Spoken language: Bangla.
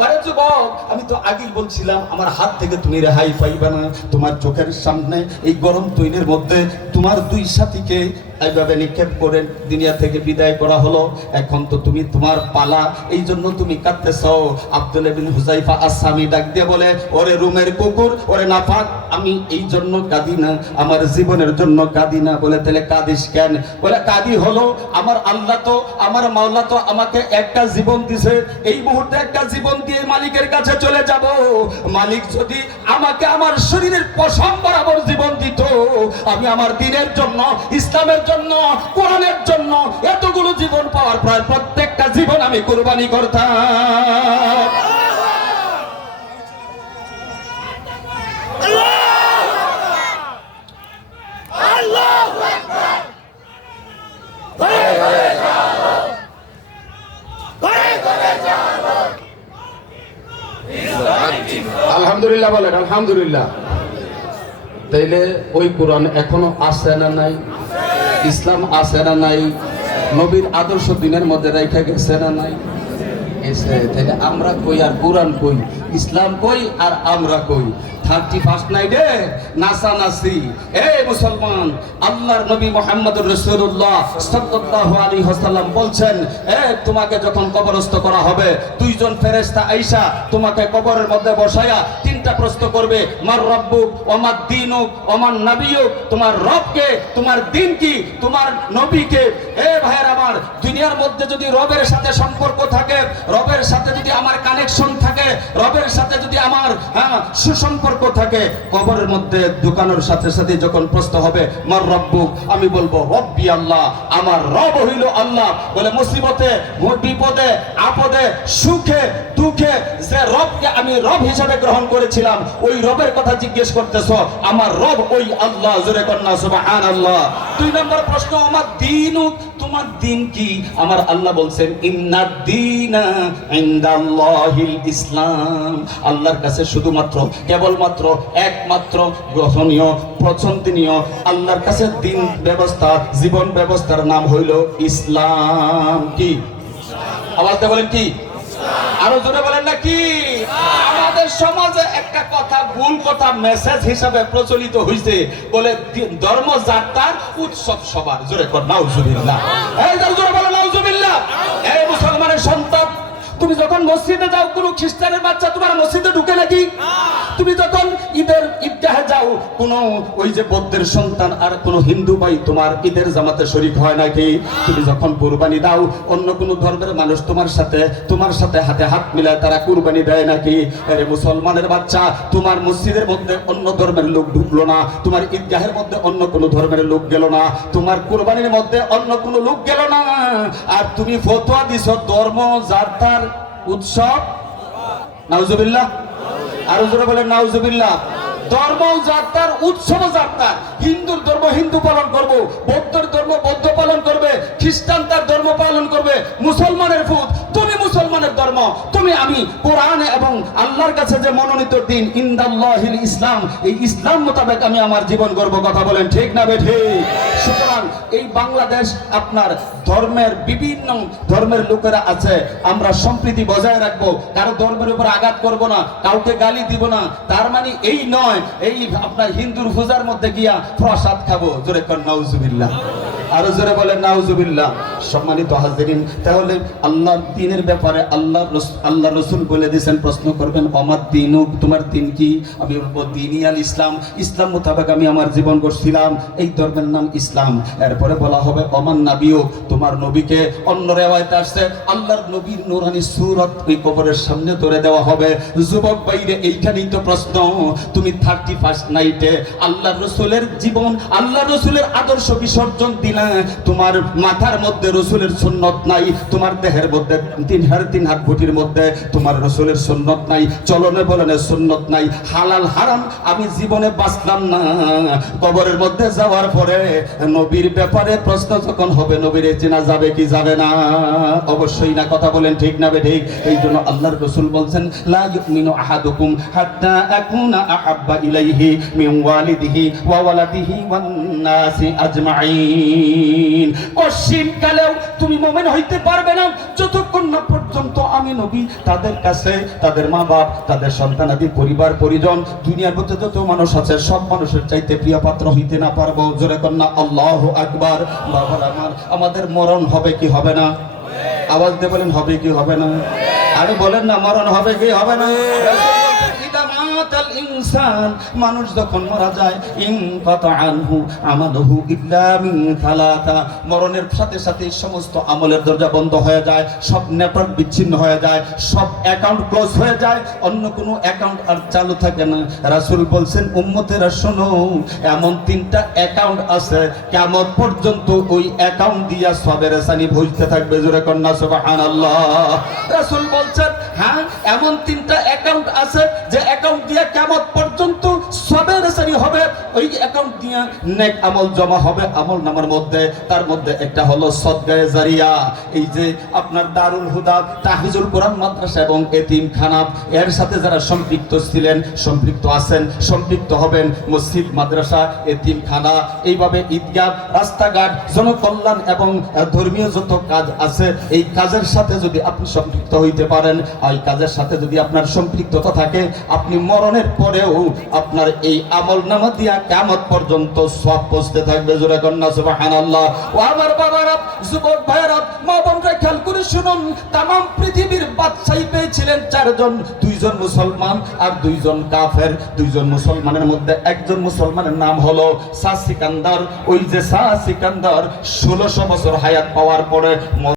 ওরে যুবক, আমি তো আগেই বলছিলাম আমার হাত থেকে তুমি রেহাই পাইবে না। তোমার চোখের সামনে এই গরম তৈলের মধ্যে তোমার দুই সাথীকে এইভাবে নিক্ষেপ করে দুনিয়া থেকে বিদায় করা হলো। এখন তো তুমি তোমার পালা, এই জন্য তুমি কাঁদতেছ। আব্দুল্লাহ বিন হুযাইফা আসসামি ডাক দিয়ে বলে, ওরে রুমের কুকুর, ওরে নাফাক, আমি এই জন্য কাঁদি না, আমার জীবনের জন্য কাঁদি না। বলে তাহলে কাঁদিস কেন? বলে কাঁদি হলো আমার আল্লাহ তো, আমার মাওলা তো আমাকে একটা জীবন দিছে, এই মুহূর্তে একটা জীবন দিয়ে মালিকের কাছে চলে যাব। মালিক যদি আমাকে আমার শরীরের পশম বরাবর জীবন দিত, আমি আমার দ্বীনের জন্য, ইসলামের জন্য, কোরআনের জন্য এতগুলো জীবন পাওয়ার প্রায় প্রত্যেকটা জীবন আমি কুরবানি করতাম। আলহামদুলিল্লাহ বলেন, আলহামদুলিল্লাহ। তাইলে ওই কোরআন এখনো আছে না নাই? ইসলাম আছে না নাই? নবীর আদর্শ দিনের মধ্যে রেখে গেছে না নাই? এসে তাহলে আমরা কই আর কোরআন কই, ইসলাম কই আর আমরা কই? 31st নাইটে নাচানাচি। এই মুসলমান, আল্লাহর নবী মুহাম্মদুর রাসূলুল্লাহ সাল্লাল্লাহু আলাইহি ওয়াসাল্লাম বলছেন, তোমাকে যখন কবরস্থ করা হবে, দুইজন ফেরেশতা আইসা তোমাকে কবরের মধ্যে বসায়া তিনটা প্রশ্ন করবে, মার রাব্বুক ওয়া মাদ দীনুক ওয়া মান নাবিয়ুক, তোমার রব কে, তোমার দ্বীন কি, তোমার নবী কে। ভাইয়ের আমার, দুনিয়ার মধ্যে যদি রবের সাথে সম্পর্ক থাকে, রবের সাথে যদি আমার কানেকশন থাকে, রবের সাথে যদি আমার সুসম্পর্ক থাকে, কবরের মধ্যে ঢুকানোর সাথে সাথে যখন প্রশ্ন হবে মার রব্বুক, আমি বলবো রব্বি আল্লাহ, আমার রব হইল আল্লাহ। বলে মুসিবতে, বিপদে, আপদে, সুখে, দুঃখে যে রবকে আমি রব হিসাবে গ্রহণ করেছিলাম, ওই রবের কথা জিজ্ঞেস করতেছ, আমার রব ওই আল্লাহ। জোরে কন্যা সুবহানাল্লাহ। 2 নম্বর প্রশ্ন, আমার দীনুক, তোমার দ্বীন কি? আমার আল্লাহ বলছেন, ইন্নাদ দীনা ইনদাল্লাহিল ইসলাম, আল্লাহর কাছে শুধুমাত্র, কেবলমাত্র, একমাত্র গ্রহণীয়, পছন্দনীয় আল্লাহর কাছে দ্বীন ব্যবস্থা, জীবন ব্যবস্থার নাম হইল ইসলাম। কি আওয়াজটা বলেন? কি আরো জোরে বলেন না? কি আমাদের সমাজে একটা কথা, ভুল কথা মেসেজ হিসাবে প্রচলিত হইছে, বলে ধর্ম যাত্রার উৎসব সবার। জোরে কর নাউজুবিল্লাহ। এই জোরে বলেন নাউজুবিল্লাহ। এই মুসলমানের সন্তান, তুমি যখন মসজিদে যাও, কোন খ্রিস্টানের বাচ্চা তোমার মসজিদে ঢুকে নাকি? তুমি যখন ঈদগাহে যাও, কোন ওই যে বৌদ্ধের সন্তান আর কোন হিন্দু ভাই তোমার ঈদের জামাতে শরীক হয় নাকি? তুমি যখন কুরবানি দাও, অন্য কোন ধর্মের মানুষ তোমার সাথে হাতে হাত মিলায় তারা কুরবানি দেয় নাকি? আরে মুসলমানের বাচ্চা, তোমার মসজিদের মধ্যে অন্য ধর্মের লোক ঢুকলো না, তোমার ঈদগাহের মধ্যে অন্য কোন ধর্মের লোক গেল না, তোমার কুরবানির মধ্যে অন্য কোন লোক গেল না, আর তুমি ফতোয়া দিছো ধর্ম যাত্রার উৎসব। নাউজুবিল্লাহ। আরো জোরে বলেন নাউজুবিল্লাহ। ধর্ম যাত্রার উৎসব যাত্রা, হিন্দুর ধর্ম হিন্দু পালন করব, বৌদ্ধের ধর্ম বৌদ্ধ পালন করবে, খ্রিস্টান তার ধর্ম পালন করবে, মুসলমানের ফুত তুমি মুসলমানের ধর্ম, তুমি আমি কোরআন এবং আল্লাহর কাছে যে মনোনীত দিন ইনদাল্লাহিল ইসলাম, এই ইসলাম মোতাবেক আমি আমার জীবন গড়ব। কথা বলেন ঠিক না বেঠে? সুতরাং এই বাংলাদেশ আপনার ধর্মের, বিভিন্ন ধর্মের লোকেরা আছে, আমরা সম্প্রীতি বজায় রাখবো, কারো ধর্মের উপর আঘাত করব না, কাউকে গালি দিব না। তার মানে এই নয় এই আপনার হিন্দুর পূজার মধ্যে গিয়া প্রসাদ খাবো। জোরে কর নাউজুবিল্লাহ। আরো জোরে বলেন নাউজুবিল্লাহ। সম্মানিত হাজিরিন, তাহলে আল্লাহর দ্বীনের ব্যাপারে আল্লাহ রাসূল বলে দিয়েছেন, প্রশ্ন করবেন আমার দ্বীন, তোমার দ্বীন কি? আমি বলবো দ্বীনি আল ইসলাম, ইসলাম মোতাবেক আমি আমার জীবন গড়ছিলাম, এই ধর্মের নাম ইসলাম। এরপরে বলা হবে অমান নাবিও, তোমার নবীকে। অন্য রিওয়ায়াতে আসছে আল্লাহর নবীর নূরানি সূরত ওই কবরের সামনে ধরে দেওয়া হবে। যুবক বাইরে, এইখানেই তো প্রশ্ন, তুমি 31st নাইটে আল্লাহর রাসূলের জীবন, আল্লাহর রাসূলের আদর্শ বিসর্জন দিলা, তোমার মাথার মধ্যে রাসূলের সুন্নাত নাই, তোমার দেহের মধ্যে 3 হাত ভুটির মধ্যে তোমার রাসূলের সুন্নাত নাই, চলনে বলনে সুন্নাত নাই, হালাল হারাম আমি জীবনে বাঁচলাম না। কবরের মধ্যে যাওয়ার পরে নবীর ব্যাপারে প্রশ্ন যখন হবে, নবীর চেনা যাবে কি যাবে না? অবশ্যই না। কথা বলেন ঠিক না বেঠিক? এই জন্য আল্লাহর রাসূল বলছেন, লা ইউমিনু আহাদুকুম হাত্তা আকুনা আহাব্বা ইলাইহি মিন ওয়ালিদিহি ওয়া ওয়ালাদিহি ওয়ান নাসি আজমাইন। মুমিনিন। অসীমকালেও তুমি মুমিন হইতে পারবে না যতক্ষণ না পর্যন্ত আমি নবী তাদের কাছে তাদের মা বাপ, তাদের সন্তানাদি, পরিবার পরিজন, দুনিয়ার মধ্যে যত মানুষ আছে সব মানুষের চাইতে প্রিয় পাত্র হইতে না পারবো। জোরে কন্যা আল্লাহু আকবার। বাবার আমার, আমাদের মরণ হবে কি হবে না? আওয়াজ দিয়ে বলেন, হবে কি হবে না? আরে বলেন না, মরণ হবে কি হবে না? ইনসান, মানুষ যখন মারা যায়, ইনকাতা আনহু আমালুহু ইল্লা মিন সালাসা, মরণের সাথে সাথে সমস্ত আমলের দরজা বন্ধ হয়ে যায়, সব নেটওয়ার্ক বিচ্ছিন্ন হয়ে যায়, সব অ্যাকাউন্ট ক্লোজ হয়ে যায়, অন্য কোনো অ্যাকাউন্ট আর চালু থাকে না। রাসূল বলছেন, উম্মতেরা শোনো, এমন 3টা অ্যাকাউন্ট আছে কিয়ামত পর্যন্ত ওই অ্যাকাউন্ট দিয়া সবের সানি ভুলতে থাকবে। জোরে কন্না সুবহানাল্লাহ। রাসূল বলছেন, হ্যাঁ, এমন 3টা অ্যাকাউন্ট আছে যে অ্যাকাউন্ট দিয়া কিয়ামত পর্যন্ত সবের সারি হবে, ওই অ্যাকাউন্ট দিয়া নেক আমল জমা হবে আমল নামার মধ্যে। তার মধ্যে একটা হলো সদকায়ে জারিয়া। এই যে আপনার দারুল হুদা, তাহফিজুল কোরআন মাদ্রাসা এবং এতিমখানা, এর সাথে যারা সম্পৃক্ত ছিলেন, সম্পৃক্ত আছেন, সম্পৃক্ত হবেন, মসজিদ, মাদ্রাসা, এতিমখানা, এইভাবে ঈদগাহ, রাস্তাঘাট, জনকল্যাণ এবং ধর্মীয় যত কাজ আছে, এই কাজের সাথে যদি আপনি সম্পৃক্ত হইতে পারেন, এই কাজের সাথে যদি আপনার সম্পৃক্ততা থাকে, আপনি মরণের পরেও আপনার এই আমল নামা দিয়া কিয়ামত পর্যন্ত সব পৌঁছতে থাকবে। জোরে কন্না সুবহানাল্লাহ। ও আমার বাবারা, যুবক ভাইরা, মা বোনরা, খেয়াল করে শুনুন, তাম পৃথিবীর বাদশাহী পেয়েছিলেন 4 জন, 2 জন মুসলমান আর 2 জন কাফের। 2 জন মুসলমানের মধ্যে একজন মুসলমানের নাম হলো শাহ সিকান্দার। ওই যে শাহ সিকান্দার 1600 বছর হায়াত পাওয়ার পরে